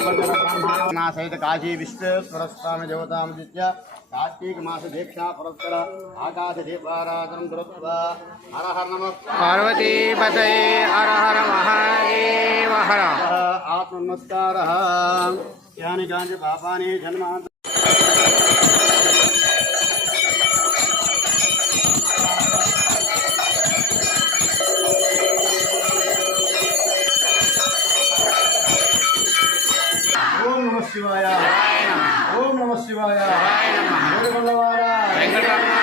सहित काशी विश्वेश्वरस्वामी देवतामुदित्य कार्तिक मास दीक्षा पुरस्कर आकाश दीपाराधनं कृत्वा हर हर नमः पार्वती पतये हर हर महादेव हर आत्मनमस्कारः यानि कानि पापानि जन्मान्तरे ओम नमः शिवाय ओम नमः शिवाय వెంకటరమణ